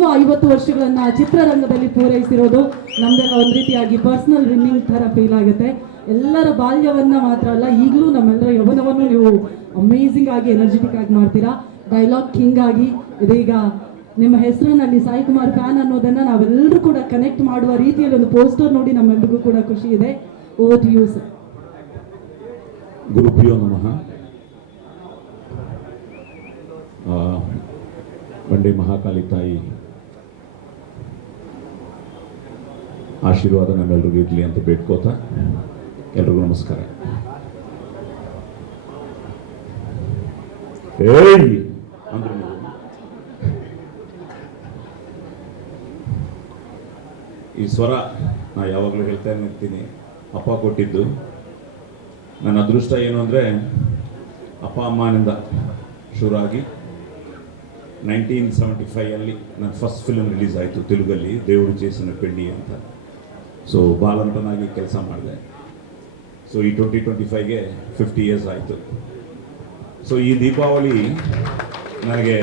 ನೀವು ಐವತ್ತು ವರ್ಷಗಳನ್ನ ಚಿತ್ರರಂಗದಲ್ಲಿ ಪೂರೈಸಿರೋದು ನಮ್ದೆಲ್ಲ ಒಂದು ರೀತಿಯಾಗಿ ಪರ್ಸನಲ್ ವಿನ್ನಿಂಗ್ ಥರ ಫೀಲ್ ಆಗುತ್ತೆ. ಎಲ್ಲರ ಬಾಲ್ಯವನ್ನ ಮಾತ್ರ ಅಲ್ಲ, ಈಗಲೂ ನಮ್ಮೆಲ್ಲರ ಯೌವನವನ್ನು ನೀವು ಅಮೇಸಿಂಗ್ ಆಗಿ ಎನರ್ಜೆಟಿಕ್ ಆಗಿ ಮಾಡ್ತೀರಾ. ಡೈಲಾಗ್ ಕಿಂಗ್ ಆಗಿ, ಇದೀಗ ನಿಮ್ಮ ಹೆಸರಿನಲ್ಲಿ ಸಾಯಿ ಕುಮಾರ್ ಫ್ಯಾನ್ ಅನ್ನೋದನ್ನ ನಾವೆಲ್ಲರೂ ಕೂಡ ಕನೆಕ್ಟ್ ಮಾಡುವ ರೀತಿಯಲ್ಲಿ ಒಂದು ಪೋಸ್ಟರ್ ನೋಡಿ ನಮ್ಮೆಲ್ಲರಿಗೂ ಕೂಡ ಖುಷಿ ಇದೆ. ಓವರ್ ಟು ಯು ಸರ್ ಗುರುಪ್ರಿಯೋ ನಮಃ. ಬಂಡೆ ಮಹಾಕಾಳಿ ತಾಯಿ ಆಶೀರ್ವಾದ ನಮ್ಮೆಲ್ರಿಗೂ ಇರಲಿ ಅಂತ ಬೇಡ್ಕೋತಾ, ಎಲ್ರಿಗೂ ನಮಸ್ಕಾರ. ಅಂದ್ರೆ ಈ ಸ್ವರ ನಾ ಯಾವಾಗಲೂ ಹೇಳ್ತಾ ಇರ್ತೀನಿ. ಅಪ್ಪ ಕೊಟ್ಟಿದ್ದು. ನನ್ನ ಅದೃಷ್ಟ ಏನು ಅಂದರೆ, ಅಪ್ಪ ಅಮ್ಮನಿಂದ ಶುರುವಾಗಿ ನೈನ್ಟೀನ್ ಸೆವೆಂಟಿ ಫೈಯಲ್ಲಿ ನನ್ನ ಫಸ್ಟ್ ಫಿಲ್ಮ್ ರಿಲೀಸ್ ಆಯಿತು, ತೆಲುಗಲ್ಲಿ, ದೇವರು ಚೇಸಿನ ಪೆಂಡಿ ಅಂತ. ಸೊ ಬಾಲಂತನಾಗಿ ಕೆಲಸ ಮಾಡಿದೆ. ಸೊ ಈ ಟ್ವೆಂಟಿ ಟ್ವೆಂಟಿ ಫೈವ್ಗೆ ಫಿಫ್ಟಿ ಇಯರ್ಸ್ ಆಯಿತು. ಸೊ ಈ ದೀಪಾವಳಿ ನನಗೆ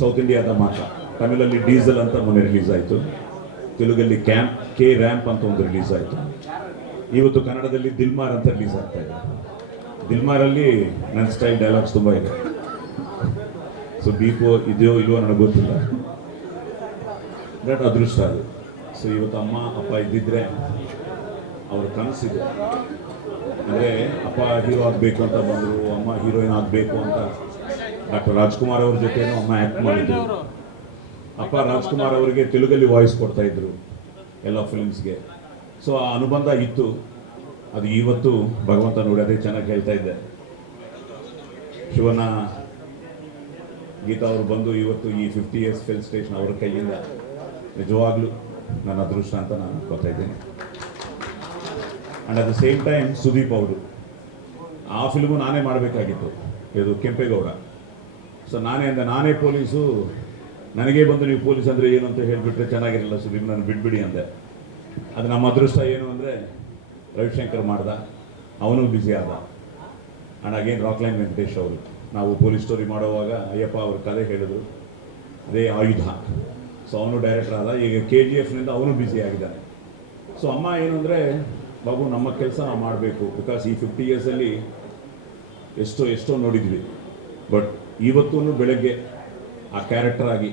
ಸೌತ್ ಇಂಡಿಯಾದ ಮಾತ್ರ ತಮಿಳಲ್ಲಿ ಡೀಸೆಲ್ ಅಂತ ಮೊನ್ನೆ ರಿಲೀಸ್ ಆಯಿತು. ತೆಲುಗಲ್ಲಿ ಕ್ಯಾಂಪ್ ಕೆ ರ್ಯಾಂಪ್ ಅಂತ ಒಂದು ರಿಲೀಸ್ ಆಯಿತು. ಇವತ್ತು ಕನ್ನಡದಲ್ಲಿ ದಿಲ್ಮಾರ್ ಅಂತ ರಿಲೀಸ್ ಆಗ್ತಾ ಇದೆ. ದಿಲ್ಮಾರಲ್ಲಿ ನನ್ನ ಸ್ಟೈಲ್ ಡೈಲಾಗ್ಸ್ ತುಂಬ ಇದೆ. ಸೊ ದೀಪೋ ಇದೆಯೋ ಇಲ್ವೋ ನನಗೆ ಗೊತ್ತಿಲ್ಲ. ಬಟ್ ಅದೃಷ್ಟ ಅದು. ಸೊ ಇವತ್ತು ಅಮ್ಮ, ಅಪ್ಪ ಇದ್ದಿದ್ರೆ ಅವ್ರ ಕನಸಿದೆ ಅಂದರೆ ಅಪ್ಪ ಹೀರೋ ಆಗಬೇಕು ಅಂತ ಬಂದರು, ಅಮ್ಮ ಹೀರೋಯಿನ್ ಆಗಬೇಕು ಅಂತ ಡಾಕ್ಟರ್ ರಾಜ್ಕುಮಾರ್ ಅವ್ರ ಜೊತೆನೂ ಅಮ್ಮ ಆ್ಯಕ್ಟ್ ಮಾಡಿದ್ರು. ಅಪ್ಪ ರಾಜ್ಕುಮಾರ್ ಅವರಿಗೆ ತೆಲುಗಲ್ಲಿ ವಾಯ್ಸ್ ಕೊಡ್ತಾ ಇದ್ರು ಎಲ್ಲ ಫಿಲ್ಮ್ಸ್ಗೆ ಸೊ ಆ ಅನುಬಂಧ ಇತ್ತು. ಅದು ಇವತ್ತು ಭಗವಂತ ನೋಡಿ ಅದೇ ಚೆನ್ನಾಗಿ ಹೇಳ್ತಾ ಇದ್ದೆ. ಶಿವನ ಗೀತಾ ಅವರು ಬಂದು ಇವತ್ತು ಈ ಫಿಫ್ಟಿ ಇಯರ್ಸ್ ಫಿಲ್ಮ್ ಸ್ಟೇಷನ್ ಅವರ ಕೈಯಿಂದ ನಿಜವಾಗ್ಲೂ ನನ್ನ ಅದೃಷ್ಟ ಅಂತ ನಾನು ಅನ್ಕೋತಾ ಇದ್ದೀನಿ. And at the same time Sudeep ಅವರು. ಆ ಫಿಲ್ಮು ನಾನೇ ಮಾಡಬೇಕಾಗಿತ್ತು. ಇದು ಕೆಂಪೇಗೌಡ. ಸೊ ನಾನೇ ಅಂದೆ, ನಾನೇ ಪೊಲೀಸು, ನನಗೇ ಬಂದು ನೀವು ಪೊಲೀಸ್ ಅಂದರೆ ಏನು ಅಂತ ಹೇಳಿಬಿಟ್ರೆ ಚೆನ್ನಾಗಿರಲಿಲ್ಲ ಸುದೀಪ್, ನಾನು ಬಿಟ್ಬಿಡಿ ಅಂದೆ. ಅದು ನಮ್ಮ ಅದೃಷ್ಟ ಏನು ಅಂದರೆ ರವಿಶಂಕರ್ ಮಾಡ್ದ, ಅವನು ಬ್ಯುಸಿ ಆದ. ಆ್ಯಂಡ್ ಅಗೇನ್ ರಾಕ್ಲೈನ್ ವೆಂಕಟೇಶ್ ಅವರು. ನಾವು ಪೊಲೀಸ್ ಸ್ಟೋರಿ ಮಾಡುವಾಗ ಅಯ್ಯಪ್ಪ ಅವ್ರ ಕಲೆ ಹೇಳಿದ್ರು, ಅದೇ ಆಯುಧ. ಸೊ ಅವನು ಡೈರೆಕ್ಟರ್ ಆದ. ಈಗ ಕೆ ಜಿ ಎಫ್ನಿಂದ ಅವನು ಬ್ಯುಸಿ ಆಗಿದ್ದಾನೆ. ಸೊ ಅಮ್ಮ ಏನು ಅಂದರೆ ಬಾಬು, ನಮ್ಮ ಕೆಲಸ ನಾವು ಮಾಡಬೇಕು. ಬಿಕಾಸ್ ಈ ಫಿಫ್ಟಿ ಇಯರ್ಸಲ್ಲಿ ಎಷ್ಟೋ ಎಷ್ಟೋ ನೋಡಿದ್ವಿ. ಬಟ್ ಇವತ್ತೂ ಬೆಳಗ್ಗೆ ಆ ಕ್ಯಾರೆಕ್ಟರ್ ಆಗಿ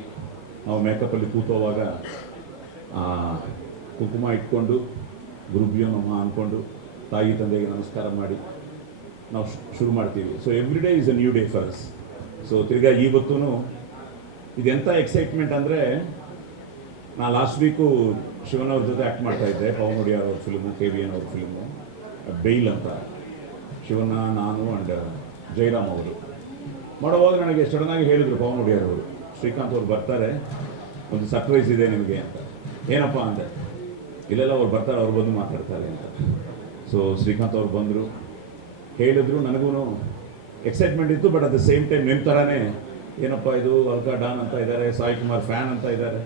ನಾವು ಮೇಕಪ್ಪಲ್ಲಿ ಕೂತೋವಾಗ ಕುಂಕುಮ ಇಟ್ಕೊಂಡು ಗುರುಭ್ಯೋ ನಮ ಅಂದ್ಕೊಂಡು ತಾಯಿ, ತಂದೆಗೆ ನಮಸ್ಕಾರ ಮಾಡಿ ನಾವು ಶುರು ಮಾಡ್ತೀವಿ. So every day is a new day for so ತಿರ್ಗಾ ಇವತ್ತೂ ಇದೆಂಥ ಎಕ್ಸೈಟ್ಮೆಂಟ್ ಅಂದರೆ ನಾ ಲಾಸ್ಟ್ ವೀಕು ಶಿವನ್ ಅವ್ರ ಜೊತೆ ಆ್ಯಕ್ಟ್ ಮಾಡ್ತಾ ಇದ್ದೆ, ಪವನ್ ಒಡಿಯಾರ್ ಅವ್ರ ಫಿಲ್ಮು ಕೆ ವಿ ಎನ್ ಅವ್ರ ಫಿಲ್ಮು ಬೈಲ್ ಅಂತ. ಶಿವನ ನಾನು ಆ್ಯಂಡ್ ಜಯರಾಮ್ ಅವರು. ಮಾಡುವಾಗ ನನಗೆ ಸಡನ್ನಾಗಿ ಹೇಳಿದರು ಪವನ್ ಒಡಿಯಾರ್ ಅವರು, ಶ್ರೀಕಾಂತ್ ಅವ್ರು ಬರ್ತಾರೆ, ಒಂದು ಸರ್ಪ್ರೈಸ್ ಇದೆ ನಿಮಗೆ ಅಂತ. ಏನಪ್ಪ ಅಂದೆ ಇಲ್ಲೆಲ್ಲ ಅವ್ರು ಬರ್ತಾರೆ, ಅವ್ರು ಬಂದು ಮಾತಾಡ್ತಾರೆ ಅಂತ. ಸೊ ಶ್ರೀಕಾಂತ್ ಅವ್ರು ಬಂದರು, ಹೇಳಿದ್ರು ನನಗೂ ಎಕ್ಸೈಟ್ಮೆಂಟ್ ಇತ್ತು but at the same time ನಿಮ್ಮ ಥರನೇ ಏನಪ್ಪ ಇದು, ಅಲ್ಕಾ ಡಾನ್ ಅಂತ ಇದ್ದಾರೆ ಸಾಯಿ ಕುಮಾರ್ ಫ್ಯಾನ್ ಅಂತ ಇದ್ದಾರೆ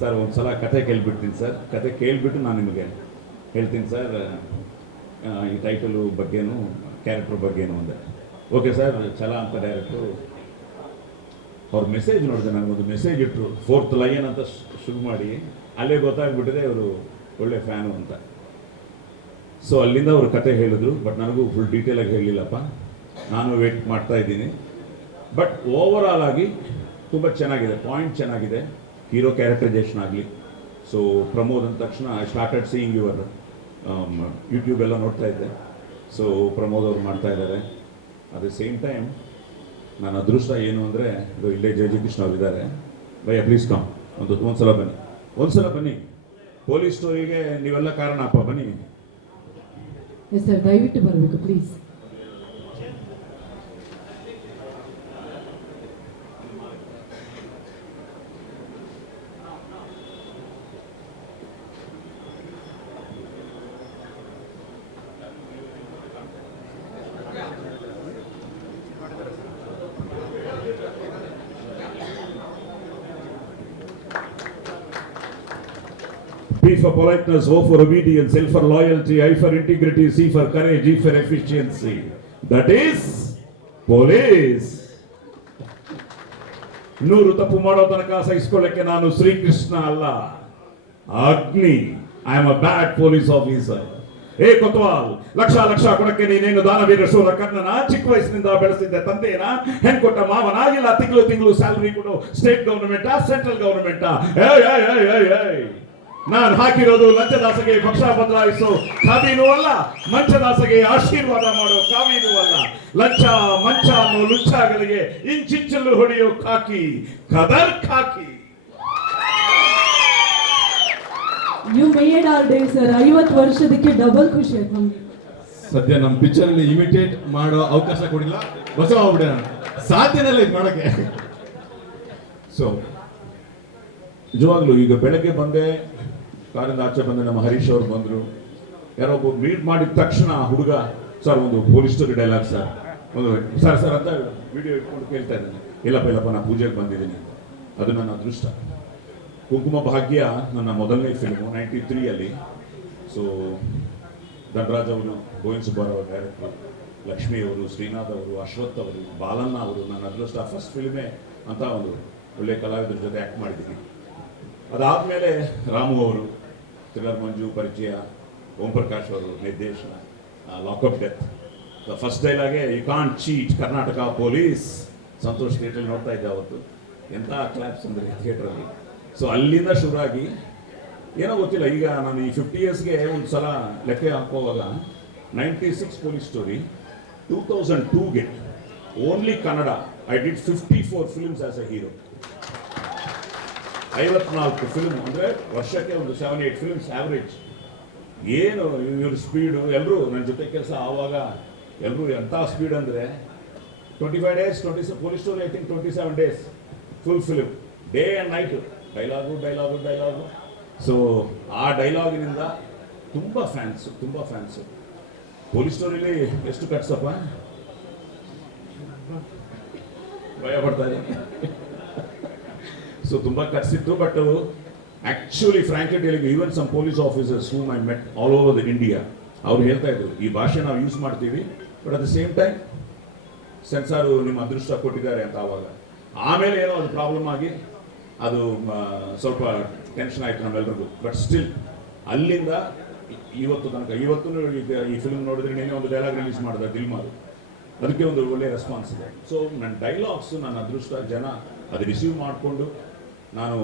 ಸರ್ ಒಂದು ಸಲ ಕತೆ ಕೇಳಿಬಿಡ್ತೀನಿ ಸರ್. ಕತೆ ಕೇಳಿಬಿಟ್ಟು ನಾನು ನಿಮಗೆ ಹೇಳ್ತೀನಿ ಸರ್. ಈ ಟೈಟಲು ಬಗ್ಗೆನೂ ಕ್ಯಾರೆಕ್ಟರ್ ಬಗ್ಗೆನೂ ಅಂದೆ ಓಕೆ ಸರ್ ಛಲ ಅಂತ ಡೈರೆಕ್ಟ್ರು ಅವ್ರ ಮೆಸೇಜ್ ನೋಡಿದೆ ನನಗೊಂದು ಮೆಸೇಜ್ ಇಟ್ಟರು ಫೋರ್ತ್ ಲೈನ್ ಅಂತ ಶುರು ಮಾಡಿ, ಅಲ್ಲೇ ಗೊತ್ತಾಗ್ಬಿಟ್ಟಿದೆ ಅವರು ಒಳ್ಳೆ ಫ್ಯಾನು ಅಂತ. ಸೊ ಅಲ್ಲಿಂದ ಅವರು ಕತೆ ಹೇಳಿದ್ರು ಬಟ್ ನನಗೂ ಫುಲ್ ಡೀಟೇಲಾಗಿ ಹೇಳಲಿಲ್ಲಪ್ಪ ನಾನು ವೇಟ್ ಮಾಡ್ತಾ ಇದ್ದೀನಿ. ಬಟ್ ಓವರ್ ಆಗಿ ತುಂಬ ಚೆನ್ನಾಗಿದೆ ಪಾಯಿಂಟ್ ಚೆನ್ನಾಗಿದೆ. ಹೀರೋ ಕ್ಯಾರೆಕ್ಟರೈಸೇಷನ್ ಆಗಲಿ ಸೊ ಪ್ರಮೋದ್ ಅಂದ ತಕ್ಷಣ I started seeing your YouTube ಎಲ್ಲ ನೋಡ್ತಾ ಇದ್ದೆ. ಸೊ ಪ್ರಮೋದ್ ಅವ್ರು ಮಾಡ್ತಾ ಇದ್ದಾರೆ. ಅಟ್ ದ ಸೇಮ್ ಟೈಮ್ ನನ್ನ ಅದೃಷ್ಟ ಏನು ಅಂದರೆ, ಇದು ಇಲ್ಲೇ ಜಯ ಕೃಷ್ಣ ಅವ್ರು ಇದ್ದಾರೆ. ಭಯ ಪ್ಲೀಸ್ ಕಮ್ ಒಂದು ಒಂದು ಸಲ ಬನ್ನಿ. ಒಂದು ಸಲ ಬನ್ನಿ. ಪೊಲೀಸ್ ಸ್ಟೋರಿಗೆ ನೀವೆಲ್ಲ ಕಾರಣ ಅಪ್ಪ, ಬನ್ನಿ. ಎಸ್ ಸರ್ ದಯವಿಟ್ಟು ಬರಬೇಕು please P for politeness, O for obedience, L for loyalty, I for integrity, C for courage, E for efficiency. That is police. ನೂರು ತಪ್ಪು ಮಾಡೋ ತನಕ ಸಹಿಸ್ಕೊಳ್ಳಕ್ಕೆ ನಾನು ಶ್ರೀಕೃಷ್ಣ ಅಲ್ಲ. Agni I am a bad police officer ಏ ಕೊತ್ವಾಲ್ ಲಕ್ಷ ಲಕ್ಷ ಕೊಡಕ್ಕೆ ನೀನೇನು ದಾನವೀರ ಶೂರ ಕರ್ಣನ? ಚಿಕ್ಕ ವಯಸ್ಸಿನಿಂದ ಬೆಳೆಸಿದ್ದೆ ತಂದೆಯನ ಹೆಂಗ್ ಕೊಟ್ಟ ಮಾವನ? ಇಲ್ಲ ತಿಂಗಳು ತಿಂಗಳು ಸ್ಯಾಲರಿ ಕೊಡು. ಸ್ಟೇಟ್ ಗವರ್ನಮೆಂಟ್ ಸೆಂಟ್ರಲ್ ಗವರ್ನಮೆಂಟ್ ನಾನು ಹಾಕಿರೋದು ಲಂಚದಾಸಗೆ ಪಕ್ಷ ಬದಲಾಯಿಸೋ ಕಾವೀನೂ ಅಲ್ಲ ಮಂಚದಾಸಗೆ ಆಶೀರ್ವಾದ ಮಾಡೋ ಕಾವೀನೂ ಅಲ್ಲ. ಲಂಚ ಮಂಚ ಅನ್ನೋ ಲುಚ್ಚಾಗಲಿಗೆ ಇಂಚಿಂಚಲು ಹೊಡೆಯೋ ಖಾಕಿ ಕದರ್ ಖಾಕಿ. You made our day sir ಐವತ್ತು ವರ್ಷದಕ್ಕೆ ಡಬಲ್ ಖುಷಿ ಆಯ್ತು ನಮ್ಗೆ. ಸದ್ಯ ನಮ್ಮ ಪಿಕ್ಚರ್ ಅಲ್ಲಿ ಇಮಿಟೇಟ್ ಮಾಡೋ ಅವಕಾಶ ಕೊಡಿಲ್ಲ. ಹೊಸ ಹೋಗ್ಬಿಡೋಣ. ಸಾಧ್ಯನಲ್ಲ ಇದು ಮಾಡೋಕೆ ಸೊ ನಿಜವಾಗ್ಲೂ ಈಗ ಬೆಳಗ್ಗೆ ಬಂದೆ ಕಾರಿಂದ ಆಚೆ ಬಂದ ನಮ್ಮ ಹರೀಶ್ ಅವ್ರು ಬಂದರು. ಯಾರೋ ಒಬ್ಬ ಮೀಟ್ ಮಾಡಿದ ತಕ್ಷಣ ಹುಡುಗ, ಸರ್, ಒಂದು ಪೊಲೀಸ್ ಸ್ಟೋರಿ ಡೈಲಾಗ್ ಸರ್. ಒಂದು, ಸರ್ ಸರ್ ಅಂತ ವಿಡಿಯೋ ಇಟ್ಕೊಂಡು ಕೇಳ್ತಾ ಇದ್ದಾನೆ. ಇಲ್ಲಪ್ಪ ಇಲ್ಲಪ್ಪ ನಾನು ಪೂಜೆಗೆ ಬಂದಿದ್ದೀನಿ. ಅದು ನನ್ನ ಅದೃಷ್ಟ. ಕುಂಕುಮ ಭಾಗ್ಯ ನನ್ನ ಮೊದಲನೇ ಫಿಲ್ಮು ನೈಂಟಿ ತ್ರೀಯಲ್ಲಿ ಸೊ ಧನರಾಜ್ ಅವರು, ಗೋವಿಂದ್ ಸುಬ್ಬಾರಾವ್ ಡೈರೆಕ್ಟರ್ ಲಕ್ಷ್ಮಿ ಅವರು, ಶ್ರೀನಾಥ್ ಅವರು, ಅಶ್ವಥ್ ಅವರು, ಬಾಲಣ್ಣ ಅವರು ನನ್ನ ಅದೃಷ್ಟ. ಫಸ್ಟ್ ಫಿಲ್ಮೇ ಅಂತ ಒಂದು ಒಳ್ಳೆ ಕಲಾವಿದರ ಜೊತೆ ಆ್ಯಕ್ಟ್ ಮಾಡಿದ್ದೀನಿ. ಅದಾದಮೇಲೆ ರಾಮು ಅವರು ಥ್ರಿಲ್ಲರ್ ಮಂಜು ಪರಿಚಯ, ಓಂ ಪ್ರಕಾಶ್ ಅವರು ನಿರ್ದೇಶನ lockup death first ಡೈಲಾಗೆ you can't cheat Karnataka police Santosh ಥಿಯೇಟ್ರಲ್ಲಿ ನೋಡ್ತಾ ಇದ್ದೆ ಅವತ್ತು. ಎಂಥ ಕ್ಲಾಪ್ಸ್ ಅಂದರೆ ಥಿಯೇಟ್ರಲ್ಲಿ ಸೊ ಅಲ್ಲಿಂದ ಶುರುವಾಗಿ, ಏನೋ ಗೊತ್ತಿಲ್ಲ, ಈಗ ನಾನು ಈ ಫಿಫ್ಟಿ ಇಯರ್ಸ್ಗೆ ಒಂದು ಸಲ ಲೆಕ್ಕ ಹಾಕುವಾಗ ninety six police story two thousand ಟೂಗೆ only Kannada I did fifty four films as a hero ಐವತ್ನಾಲ್ಕು ಫಿಲ್ಮ್ ಅಂದರೆ ವರ್ಷಕ್ಕೆ ಒಂದು ಸೆವೆನ್ ಏಟ್ ಫಿಲ್ಮ್ಸ್ ಆ್ಯಾವ್ರೇಜ್ ಏನು ಇವ್ರ ಸ್ಪೀಡು ಎಲ್ಲರೂ ನನ್ನ ಜೊತೆ ಕೆಲಸ ಆವಾಗ ಎಲ್ಲರೂ ಎಂಥ ಸ್ಪೀಡ್ ಅಂದರೆ twenty five days twenty police story I think twenty seven days full film day and night dialogue dialogue dialogue so ಆ ಡೈಲಾಗಿನಿಂದ ತುಂಬ ಫ್ಯಾನ್ಸು ತುಂಬ ಫ್ಯಾನ್ಸು ಪೊಲೀಸ್ ಸ್ಟೋರಿಲಿ ಎಷ್ಟು ಕಟ್ಸಪ್ಪ ಭಯ ಪಡ್ತಾ ಇದ್ದೀನಿ. ಸೊ ತುಂಬ ಕಟ್ಸಿತ್ತು but actually frankly telling even some police officers whom I met all over the India ಅವ್ರು ಹೇಳ್ತಾ ಇದ್ರು, ಈ ಭಾಷೆ ನಾವು ಯೂಸ್ ಮಾಡ್ತೀವಿ but at the same time censor ನಿಮ್ಮ ಅದೃಷ್ಟ ಕೊಟ್ಟಿದ್ದಾರೆ ಅಂತ ಆವಾಗ. ಆಮೇಲೆ ಏನೋ ಅದು ಪ್ರಾಬ್ಲಮ್ ಆಗಿ, ಅದು ಸ್ವಲ್ಪ ಟೆನ್ಷನ್ ಆಯಿತು ನಮ್ಮೆಲ್ರಿಗೂ. ಬಟ್ ಸ್ಟಿಲ್ ಅಲ್ಲಿಂದ ಇವತ್ತು ತನಕ, ಇವತ್ತು ಈ ಫಿಲ್ಮ್ ನೋಡಿದ್ರೆ ನಿನ್ನೆ ಒಂದು ಡೈಲಾಗ್ ರಿಲೀಸ್ ಮಾಡಿದೆ ದಿಲ್ಮಾರು ಅದಕ್ಕೆ ಒಂದು ಒಳ್ಳೆ ರೆಸ್ಪಾನ್ಸ್ ಇದೆ. ಸೊ ನನ್ನ ಡೈಲಾಗ್ಸು ನನ್ನ ಅದೃಷ್ಟ, ಜನ, ಅದು ರಿಸೀವ್ ಮಾಡಿಕೊಂಡು ನಾನು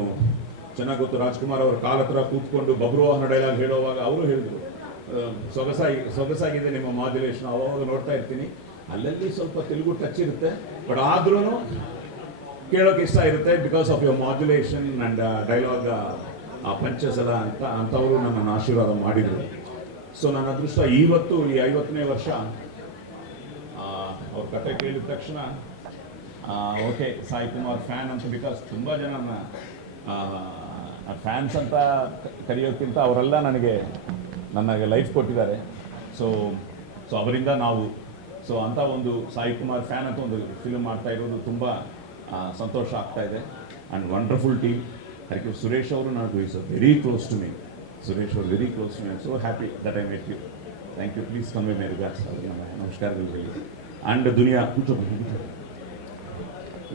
ಚೆನ್ನಾಗಿ ಗೊತ್ತು ರಾಜ್ಕುಮಾರ್ ಅವ್ರ ಕಾಲ ಹತ್ರ ಕೂತ್ಕೊಂಡು ಬಬ್ರುವಾಹನ ಡೈಲಾಗ್ ಹೇಳುವಾಗ ಅವರು ಹೇಳಿದರು. ಸೊಗಸಾಗಿ, ಸೊಗಸಾಗಿದೆ ನಿಮ್ಮ ಮಾದ್ಯುಲೇಷನ್ ಅವಾಗ ನೋಡ್ತಾ ಇರ್ತೀನಿ. ಅಲ್ಲಲ್ಲಿ ಸ್ವಲ್ಪ ತೆಲುಗು ಟಚ್ ಇರುತ್ತೆ ಬಟ್ ಆದ್ರೂ ಕೇಳೋಕೆ ಇಷ್ಟ ಇರುತ್ತೆ because of your modulation and dialogue ಆ ಪಂಚಸಲ ಅಂತ ಅಂಥವರು ನನ್ನನ್ನು ಆಶೀರ್ವಾದ ಮಾಡಿದರು. ಸೊ ನನ್ನ ಅದೃಷ್ಟ ಇವತ್ತು ಈ ಐವತ್ತನೇ ವರ್ಷ ಅವ್ರ ಕತೆ ಕೇಳಿದ ತಕ್ಷಣ ಓಕೆ ಸಾಯಿ ಕುಮಾರ್ ಫ್ಯಾನ್ ಅಂತ ಬಿಕಾಸ್ ತುಂಬ ಜನ ಫ್ಯಾನ್ಸ್ ಅಂತ ಕರೆಯೋಕ್ಕಿಂತ ಅವರೆಲ್ಲ ನನಗೆ ನನಗೆ ಲೈಫ್ ಕೊಟ್ಟಿದ್ದಾರೆ. ಸೊ ಸೊ ಅವರಿಂದ ನಾವು ಸೊ ಅಂಥ ಒಂದು ಸಾಯಿ ಕುಮಾರ್ ಫ್ಯಾನ್ ಅಂತ ಒಂದು ಫಿಲ್ಮ್ ಮಾಡ್ತಾ ಇರೋದು ತುಂಬ ಸಂತೋಷ ಆಗ್ತಾ ಇದೆ. ಆ್ಯಂಡ್ ವಂಡರ್ಫುಲ್ ಟೀಮ್ ಅದಕ್ಕೆ ಸುರೇಶ್ ಅವರು ನಾನು is very close to me Suresh ಅವರು very close to me so happy that I make you thank you please ಕಮ್ಮಿ ಮೇ ರಿಗಾರ್ಡ್ಸ್ ಅವರಿಗೆ ನಮಸ್ಕಾರಗಳು ಹೇಳಿ ಆ್ಯಂಡ್ ದುನಿಯಾ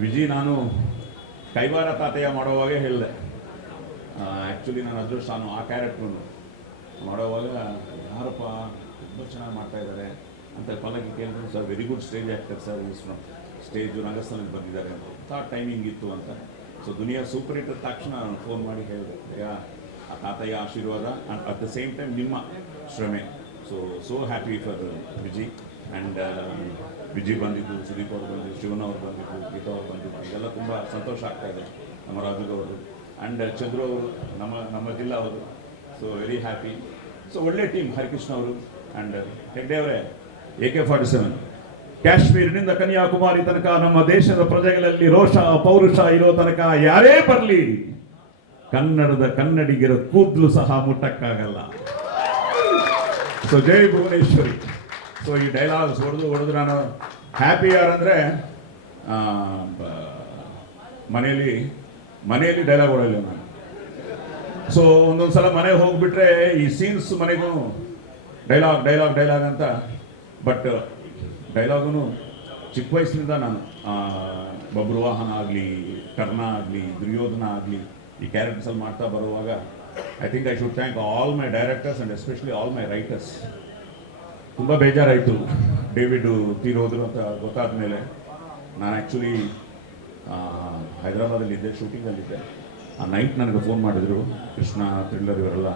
ವಿಜಿ, ನಾನು ಕೈವಾರ ತಾತಯ್ಯ ಮಾಡೋವಾಗೇ ಹೇಳಿದೆ. ಆ್ಯಕ್ಚುಲಿ ನಾನು ಅದೃಷ್ಟ ನಾನು ಆ ಕ್ಯಾರೆಕ್ಟ್ರನ್ನು ಮಾಡೋವಾಗ, ಯಾರಪ್ಪ, ತುಂಬ ಚೆನ್ನಾಗಿ ಮಾಡ್ತಾ ಇದ್ದಾರೆ ಅಂತ ಪಲ್ಲಕ್ಕಿ ಕೇಳಿದ್ರು, sir very good stage actor sir is stage ರಂಗಸ್ಥಳಕ್ಕೆ ಬಂದಿದ್ದಾರೆ ಅಂತ. ಆ ಟೈಮಿಂಗ್ ಇತ್ತು ಅಂತ. ಸೊ ದುನಿಯಾ ಸೂಪರ್ ಹಿಟ್ ತಕ್ಷಣ ನಾನು ಫೋನ್ ಮಾಡಿ ಹೇಳಿದೆ ಯಾ ಆ ತಾತಯ್ಯ ಆಶೀರ್ವಾದ and at the same time ನಿಮ್ಮ ಶ್ರಮೆ. So so happy for Viji and Viji ಬಂದಿದ್ದು, ಸುದೀಪ್ ಅವರು ಬಂದಿದ್ದು ಶಿವನ್ ಅವರು ಬಂದಿದ್ದು, ಗೀತಾ ಅವರು ಬಂದಿದ್ದು, ಇದೆಲ್ಲ ತುಂಬ ಸಂತೋಷ ಆಗ್ತಾ ಇದೆ ನಮ್ಮ ರಾಜುಗೌಡರು ಆ್ಯಂಡ್ ಚಂದ್ರು ಅವರು ನಮ್ಮ ನಮ್ಮ ಜಿಲ್ಲಾ ಅವರು ಸೊ ವೆರಿ ಹ್ಯಾಪಿ ಸೊ ಒಳ್ಳೆ ಟೀಮ್ ಹರಿಕೃಷ್ಣ ಅವರು ಆ್ಯಂಡ್ ಹೆಗ್ಡೆ ಅವರೇ ಎ ಕೆ ಫಾರ್ಟಿ ಸೆವೆನ್ ಕಾಶ್ಮೀರಿನಿಂದ ಕನ್ಯಾಕುಮಾರಿ ತನಕ ನಮ್ಮ ದೇಶದ ಪ್ರಜೆಗಳಲ್ಲಿ ರೋಷ, ಪೌರುಷ ಇರೋ ತನಕ ಯಾರೇ ಬರಲಿ, ಕನ್ನಡದ ಕನ್ನಡಿಗರ ಕೂದಲು ಸಹ ಮುಟ್ಟಕ್ಕಾಗಲ್ಲ. ಸೊ ಜೈ ಭುವನೇಶ್ವರಿ. ಸೊ ಈ ಡೈಲಾಗ್ಸ್ ಹೊಡೆದು ಹೊಡೆದು ನಾನು ಹ್ಯಾಪಿ ಅಂದರೆ ಮನೆಯಲ್ಲಿ ಮನೆಯಲ್ಲಿ ಡೈಲಾಗ್ ಹೊಡಲಿಲ್ಲ ನಾನು. ಸೊ ಒಂದೊಂದು ಸಲ ಮನೆಗೆ ಹೋಗ್ಬಿಟ್ರೆ ಈ ಸೀನ್ಸ್ ಮನೆಗೂ ಡೈಲಾಗ್ ಡೈಲಾಗ್ ಡೈಲಾಗ್ ಅಂತ. ಬಟ್ ಡೈಲಾಗೂ ಚಿಕ್ಕ ವಯಸ್ಸಿನಿಂದ ನಾನು ಬಬ್ರುವಾಹನ ಆಗಲಿ, ಕರ್ಣ ಆಗಲಿ, ದುರ್ಯೋಧನ ಆಗಲಿ, ಈ ಕ್ಯಾರೆಕ್ಟರ್ಸಲ್ಲಿ ಮಾಡ್ತಾ ಬರುವಾಗ I think I should thank all my directors and especially all my writers ತುಂಬ ಬೇಜಾರಾಯಿತು. ಡೇವಿಡ್ ತೀರೋದ್ರು ಅಂತ ಗೊತ್ತಾದ ಮೇಲೆ ನಾನು ಆ್ಯಕ್ಚುಲಿ ಹೈದರಾಬಾದಲ್ಲಿದ್ದೆ ಶೂಟಿಂಗಲ್ಲಿದ್ದೆ ಆ ನೈಟ್ ನನಗೆ ಫೋನ್ ಮಾಡಿದರು, ಕೃಷ್ಣ ಥ್ರಿಲ್ಲರ್ ಇವರೆಲ್ಲ,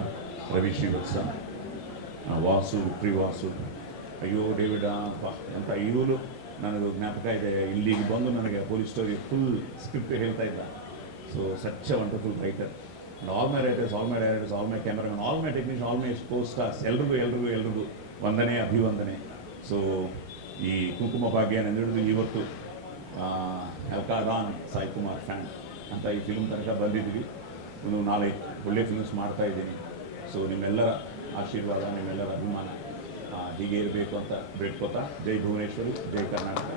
ರವಿ ಶ್ರೀವತ್ಸ ವಾಸು ಪ್ರಿವಾಸು ವಾಸು ಅಯ್ಯೋ, ಡೇವಿಡ್ ಅಂತ ಇವನು ನನಗೆ ಜ್ಞಾಪಕ ಇದೆ. ಇಲ್ಲಿಗೆ ಬಂದು ನನಗೆ ಪೊಲೀಸ್ ಸ್ಟೋರಿ ಫುಲ್ ಸ್ಕ್ರಿಪ್ಟ್ ಹೇಳ್ತಾ ಇದ್ದ. So such wonderful writer all my writers all my directors all my cameraman all my technician all my stars ಎಲ್ರಿಗೂ ಎಲ್ರಿಗೂ ಎಲ್ರಿಗೂ ವಂದನೆ ಅಭಿವಂದನೆ. ಸೊ ಈ ಕುಂಕುಮ ಭಾಗ್ಯ ನೆನೆದು ಇವತ್ತು ಹೆಲ್ಕಾದಾನ್ ಸಾಯಿ ಕುಮಾರ್ ಫ್ಯಾನ್ ಅಂತ ಈ ಫಿಲ್ಮ್ ತನಕ ಬಂದಿದ್ವಿ. ಇನ್ನು ನಾಳೆ ಒಳ್ಳೆ ಫಿಲ್ಮ್ಸ್ ಮಾಡ್ತಾ ಇದ್ದೀನಿ. ಸೊ ನಿಮ್ಮೆಲ್ಲರ ಆಶೀರ್ವಾದ ನಿಮ್ಮೆಲ್ಲರ ಅಭಿಮಾನ ಹೀಗೆ ಇರಬೇಕು ಅಂತ ಬೇಡ್ಕೋತಾ ಜೈ ಭುವನೇಶ್ವರಿ ಜೈ ಕರ್ನಾಟಕ.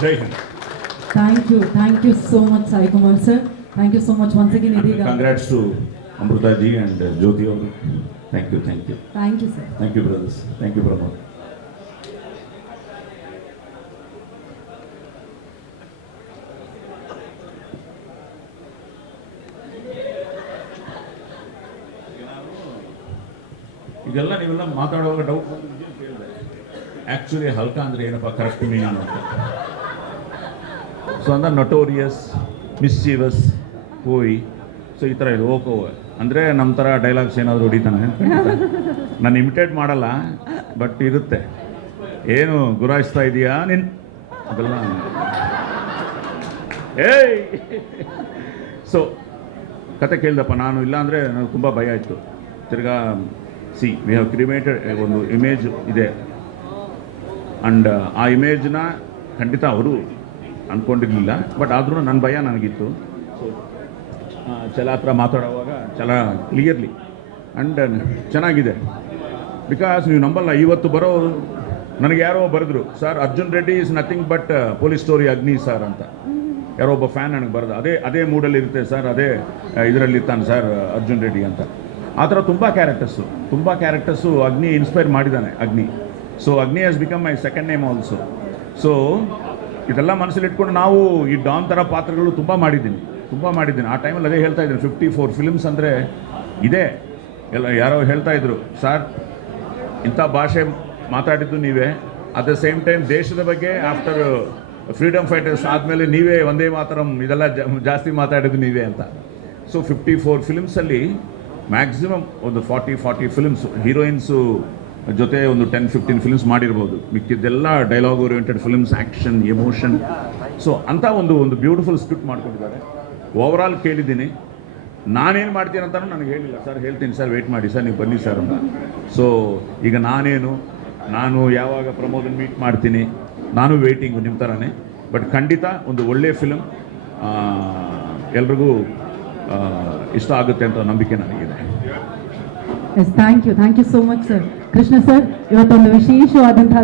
ಜೈ Hind. Thank you thank you so much Sai Kumar sir thank you so much once again ಇದೀಗ congrats to Amrutha ji and Jyothi ಅವರು. Thank you thank you thank you sir thank you brothers thank you Pramod ಇದೆಲ್ಲ ನೀವೆಲ್ಲ ಮಾತಾಡುವಾಗ doubt ಕೇಳಿದೆ actually ಹಲ್ಕ ಅಂದರೆ ಏನಪ್ಪ? Correct meaning ಅಂತ. ಸೊ ಅಂದ್ರೆ ನಟೋರಿಯಸ್ ಮಿಸ್ಚೀವಸ್ ಕೋಯಿ ಸೊ ಈ ಥರ ಇದೆ ಓಕೋ ಅಂದರೆ ನಮ್ಮ ಥರ ಡೈಲಾಗ್ಸ್ ಏನಾದರೂ ಹೊಡಿತಾನೆ? ನಾನು ಇಮಿಟೇಟ್ ಮಾಡಲ್ಲ ಬಟ್ ಇರುತ್ತೆ. ಏನು, ಗುರಾಯಿಸ್ತಾ ಇದೀಯಾ ನಿನ್? ಅದೆಲ್ಲ. ಏಯ್! ಸೊ ಕತೆ ಕೇಳ್ದಪ್ಪ, ನಾನು ಇಲ್ಲ ಇಲ್ಲಾಂದರೆ ನನಗೆ ತುಂಬ ಭಯ ಇತ್ತು ತಿರ್ಗಾ ಸಿ ವಿ ಹ್ಯಾವ್ ಕ್ರಿಮೇಟೆಡ್ ಒಂದು ಇಮೇಜ್ ಇದೆ. ಆ್ಯಂಡ್ ಆ ಇಮೇಜ್ನ ಖಂಡಿತ ಅವರು ಅಂದ್ಕೊಂಡಿರಲಿಲ್ಲ ಬಟ್ ಆದ್ರೂ ನನ್ನ ಭಯ ನನಗಿತ್ತು. ಸೊ ಚಲ ಹತ್ರ ಮಾತಾಡುವಾಗ ಚಲ ಕ್ಲಿಯರ್ಲಿ ಆ್ಯಂಡ್ ಚೆನ್ನಾಗಿದೆ. ಬಿಕಾಸ್ ನೀವು ನಂಬಲ್ಲ, ಇವತ್ತು ಬರೋ, ನನಗೆ ಯಾರೋ ಬರೆದ್ರು sir Arjun Reddy is nothing but police story Agni sir ಅಂತ. ಯಾರೋ ಒಬ್ಬ ಫ್ಯಾನ್ ನನಗೆ ಬರೆದ, ಅದೇ ಅದೇ ಮೂಡಲ್ಲಿ ಇರುತ್ತೆ ಸರ್ ಅದೇ ಇದರಲ್ಲಿ ಇರ್ತಾನೆ ಸರ್ ಅರ್ಜುನ್ ರೆಡ್ಡಿ, ಅಂತ. ಆ ಥರ ತುಂಬ ಕ್ಯಾರೆಕ್ಟರ್ಸು ತುಂಬ ಕ್ಯಾರೆಕ್ಟರ್ಸು ಅಗ್ನಿ ಇನ್ಸ್ಪೈರ್ ಮಾಡಿದ್ದಾನೆ Agni so Agni has become my second name also so ಇದೆಲ್ಲ ಮನಸ್ಸಲ್ಲಿ ಇಟ್ಕೊಂಡು ನಾವು ಈ ಡಾನ್ ಥರ ಪಾತ್ರಗಳು ತುಂಬ ಮಾಡಿದ್ದೀನಿ. ತುಂಬ ಮಾಡಿದ್ದೀನಿ. ಆ ಟೈಮಲ್ಲಿ ಅದೇ ಹೇಳ್ತಾ ಇದ್ದೀನಿ. ಫಿಫ್ಟಿ ಫೋರ್ ಫಿಲ್ಮ್ಸ್ ಅಂದರೆ ಇದೆ. ಎಲ್ಲ ಯಾರೋ ಹೇಳ್ತಾ ಇದ್ರು, ಸರ್, ಇಂಥ ಭಾಷೆ ಮಾತಾಡಿದ್ದು ನೀವೇ. ಅಟ್ ದ ಸೇಮ್ ಟೈಮ್ ದೇಶದ ಬಗ್ಗೆ ಆಫ್ಟರ್ ಫ್ರೀಡಮ್ ಫೈಟರ್ಸ್ ಆದಮೇಲೆ ನೀವೇ ಒಂದೇ ಮಾತರಂ, ಇದೆಲ್ಲ ಜಾಸ್ತಿ ಮಾತಾಡಿದ್ದು ನೀವೇ ಅಂತ. ಸೊ ಫಿಫ್ಟಿ ಫೋರ್ ಫಿಲ್ಮ್ಸಲ್ಲಿ ಮ್ಯಾಕ್ಸಿಮಮ್ ಒಂದು ಫಾರ್ಟಿ ಫಾರ್ಟಿ ಫಿಲ್ಮ್ಸ್ ಹೀರೋಯಿನ್ಸು ಜೊತೆ ಒಂದು ಟೆನ್ ಫಿಫ್ಟೀನ್ ಫಿಲ್ಮ್ಸ್ ಮಾಡಿರ್ಬೋದು. ಮಿಕ್ಕಿದ್ದೆಲ್ಲ dialogue oriented films action emotion so ಅಂಥ ಒಂದು ಒಂದು ಬ್ಯೂಟಿಫುಲ್ ಸ್ಕ್ರಿಪ್ಟ್ ಮಾಡ್ಕೊಂಡಿದ್ದಾರೆ. ಓವರಾಲ್ ಕೇಳಿದ್ದೀನಿ. ನಾನೇನು ಮಾಡ್ತೀನಿ ಅಂತಲೂ ನನಗೆ ಹೇಳಿಲ್ಲ. ಸರ್, ಹೇಳ್ತೀನಿ, ಸರ್ ವೆಯ್ಟ್ ಮಾಡಿ, ಸರ್, ನೀವು ಬನ್ನಿ, ಸರ್ ಅಂತ. ಸೊ ಈಗ ನಾನೇನು, ನಾನು ಯಾವಾಗ ಪ್ರಮೋದನ್ ಮೀಟ್ ಮಾಡ್ತೀನಿ, ನಾನು ವೇಟಿಂಗು ನಿಮ್ಮ ಥರನೇ ಬಟ್ ಖಂಡಿತ ಒಂದು ಒಳ್ಳೆಯ ಫಿಲಮ್ ಎಲ್ರಿಗೂ ಇಷ್ಟ ಆಗುತ್ತೆ ಅಂತ ನಂಬಿಕೆ ನನಗಿದೆ. Yes thank you thank you so much sir Krishna sir ಇವತ್ತೊಂದು ವಿಶೇಷವಾದಂತಹ